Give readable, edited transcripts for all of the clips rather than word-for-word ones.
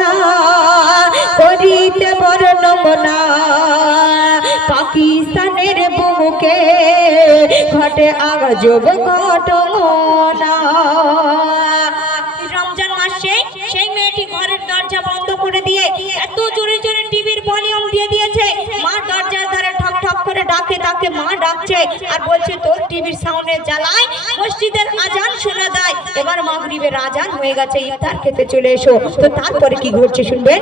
না করিতে বর্ণনা পাকিস্তানের বুকে ঘটে আজব ঘটনা। রমজান মাসে সেই মেয়েটি ঘরের দরজা বন্ধ করে দিয়ে এত জোরে জোরে টিভির ভলিউম দিয়ে দিয়েছে, মা দরজার ধারে ঠক ঠক করে ডাকে তাকে মা ডাকছে আর বলছে তোর টিভির সাউন্ডে জ্বালায় মসজিদের আজান শোনা যায়, এবার মাগরিবের আজান হয়ে গেছে, ইফতার খেতে চলে এসো। তো তারপরে কি ঘটছে শুনবেন।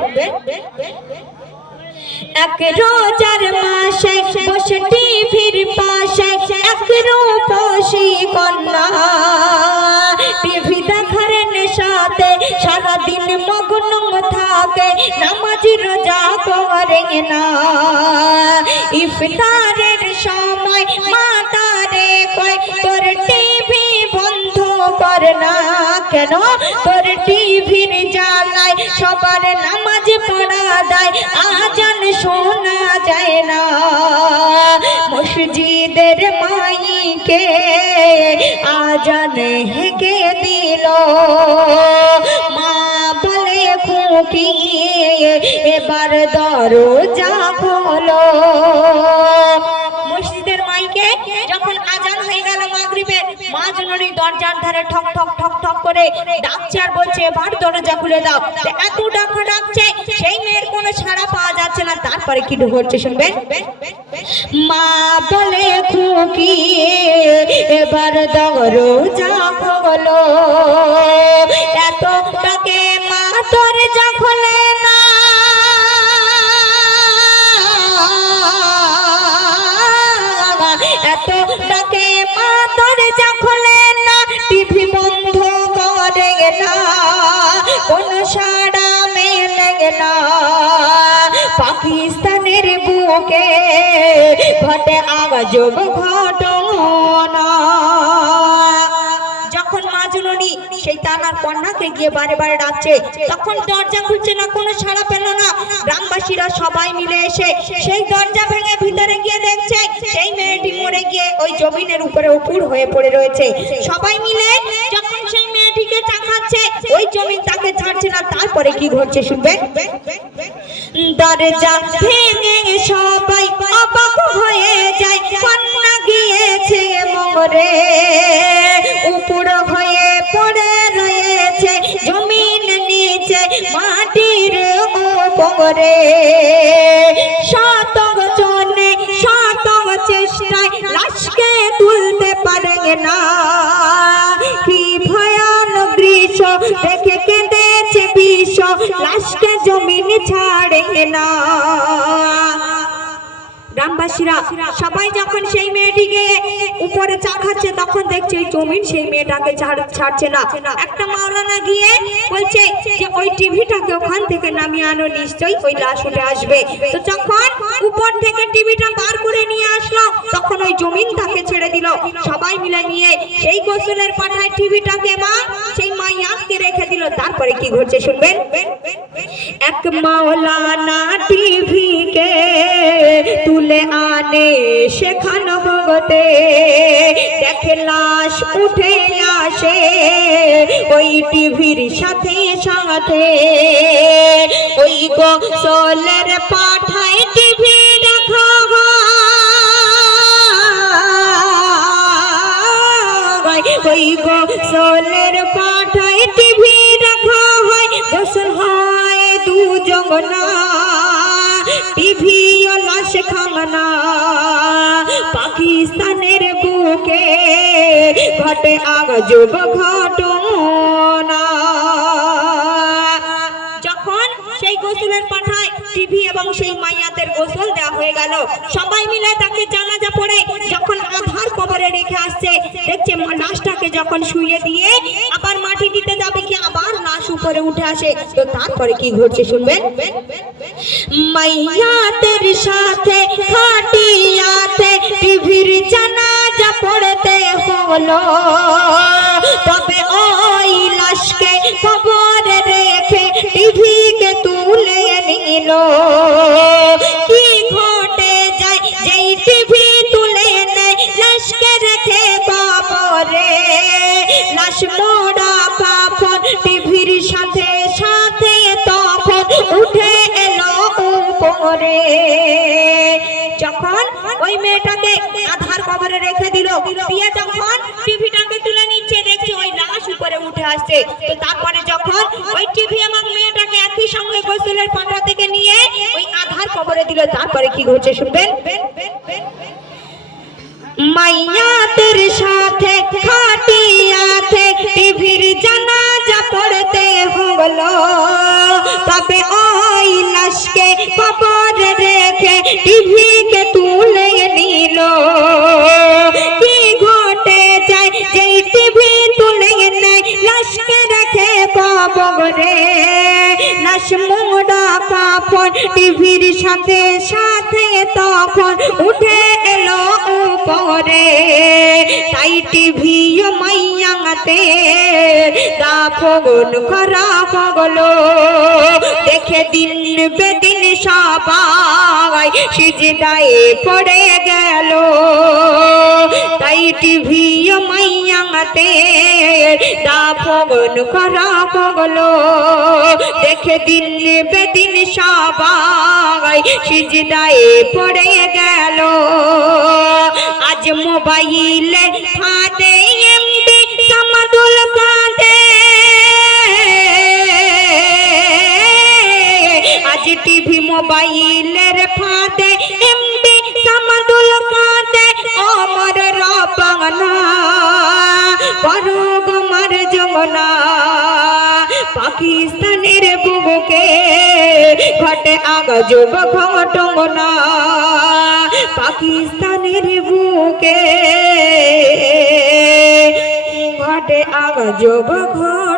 এক রোজার মাসে বসে টিভির পাশে এক রূপসী কন্যা টিভি দেখার নেশাতে সারাদিন মগ্ন থাকে, নামাজ রোজা করে না। ইফতারের সময় মা তারে কয় তোর টিভি বন্ধ কর না, কেন তোর টিভির জ্বালায় সবার নামাজ পড়া দেয় আজান শোনা যায় না। মসজিদের মাইকে আজান হেঁকে দিল, মা বলে খুকি এবার দরজা খোলো। মসজিদের মাইকে যখন আজান হয়ে গেল মাগরিবের, মা জননী দরজার ধারে ঠক ঠক ঠক ঠক করে ডাকছে আর বলছে এবার দরজা খুলে দাও। এত ডাকা ডাকছে সেই মেয়ের কোনো সাড়া পাওয়া যাচ্ছে না। তারপরে কি ঘটছে শুনবেন। মা বলে খুকি এবার দরজা খোলো, এত ডাকে মা দরজা খোলে না, এত ডাকে মা দরজা খোলে না, টিভি বন্ধ করে না, কোন সাড়া মেলে না। পাকিস্তানের বুকে ঘটে আজব ঘটনা। যখন মা জননী সেই তানার কন্যাকে গিয়ে বারে বারে ডাকছে, তখন দরজা খুলছে না, কোনো সাড়া পেল না। গ্রামবাসীরা সবাই মিলে এসে সেই দরজা ভেঙে ভিতরে গিয়ে দেখছে সেই মেয়েটি মরে গিয়ে ওই জমিনের উপরে উপুড় হয়ে পড়ে রয়েছে। সবাই মিলে যখন সেই মেয়েটিকে চাকাচ্ছে ওই জমিন তাকে ছাড়ছে না। তারপরে কি ঘটছে শুনবেন। দরজা ভেঙে সবাই অবাক হয়ে যায়, কন্যা গিয়েছে মরে, উপুড় হয়ে পড়ে রয়েছে জমিন নিচে মাটির উপরে। শত জনে শত চেষ্টায় লাশকে তুলতে পারে না, কি ভয়ানক দৃশ্য দেখে কেঁদেছে বিশ্ব, লাশকে জমিন ছাড়ে না। গ্রামবাসীরা সবাই যখন সেই মেয়েটিকে উপরে চাকাচ্ছে তখন দেখছে এই জমিন সেই মেয়েটাকে ছাড়ছে না। একটা মাওলানা গিয়ে বলছে যে ওই টিভিটাকে ওখান থেকে নামিয়ে আনো, নিশ্চয়ই ওই লাশ উঠে আসবে। তো যখন উপর থেকে টিভিটা বার করে নিয়ে আসলো তখন ওই জমিন তাকে ছেড়ে দিল। সবাই মিলে নিয়ে সেই গোসলের পাঠায় টিভিটাকে মা সেই মাইয়াকে রেখে দিল। তারপরে কি ঘটছে শুনবেন। এক মাওলানা টিভিকে তুলে আনে সেখান ভগতে, দেখে লাশ উঠে আসে ওই টিভির সাথে সাথে, ওই গোসলের পাঠায় টিভি রাখা হয়, ওই গোসলের পাঠায় টিভি রাখা হয়, গোসল হয় দুজনা টিভি ও লাশ খানা। পাকিস্তানের বুকে ঘটে আজব ঘটনা। যখন সেই গোসলের পাঠায় টিভি এবং সেই মাইয়াতের গোসল দেওয়া হয়ে গেল, সবাই মিলে তাকে জানাজা পড়ে যখন আধার কবরে রেখে আসছে, দেখছে লাশটাকে যখন শুয়ে দিয়ে আবার মাটি দিতে যাবে কি আবার লাশ উপরে উঠে আসে। তো তারপরে কি ঘটছে শুনবেন। মাইয়াতের সাথে খাটিয়াতে টিভির জানাজা পড়তে হলো, তবে ওই লাশকে কবরে রেখে টিভিকে তুলে নিল। কি ঘটে যায় যেই টিভি তুলে নেয় লাশকে রেখে কবরে, লাশ মোড়া কাপড় টিভির সাথে সাথে তখন মেয়েটাকে আধার কবরে রেখে দিল। দিয়ে যখন টিভিটাকে তুলে নিচ্ছে দেখছে ওই লাশ উপরে উঠে আসছে। তো তারপরে যখন ওই টিভি এবং মেয়েটাকে একই সঙ্গে গোসলের পাটা থেকে নিয়ে ওই আধার কবরে দিল, তারপরে কি ঘটছে শুনবেন। মাইয়াতের সাথে খাটিয়াতে টিভির জানাজা পড়তে হলো, তবে ওই লাশকে কবরে রেখে টিভিকে তুলে নিল। কি ঘটে যায় যেই টিভি তুলে নেয় লাশকে রেখে কবরে, লাশ মোড়া কাপড় টিভির সাথে সাথে তখন উঠে এলো উপরে। তাই টিভি মাইয়াতে দাফন করা হলো। দেখে দিন বেদিন সবাই সিজদায় পড়ে গেল। তাই টিভি মাইয়াতে দাফন করা হলো। দেখে দিন বেদিন সবাই সিজদায় পড়ে গেল। আজ মোবাইলে ফাঁদে এমডি সামাদুল কাঁদে, আজ টিভি মোবাইলের ফাঁদে এমডি সামাদুল কাঁদে। আমার রবানা বড় গমার যমুনা, পাকিস্তানের বুকে ঘটে আগজব ঘটনা, পাকিস্তানের বুকে ঘটে আগজব ঘটনা।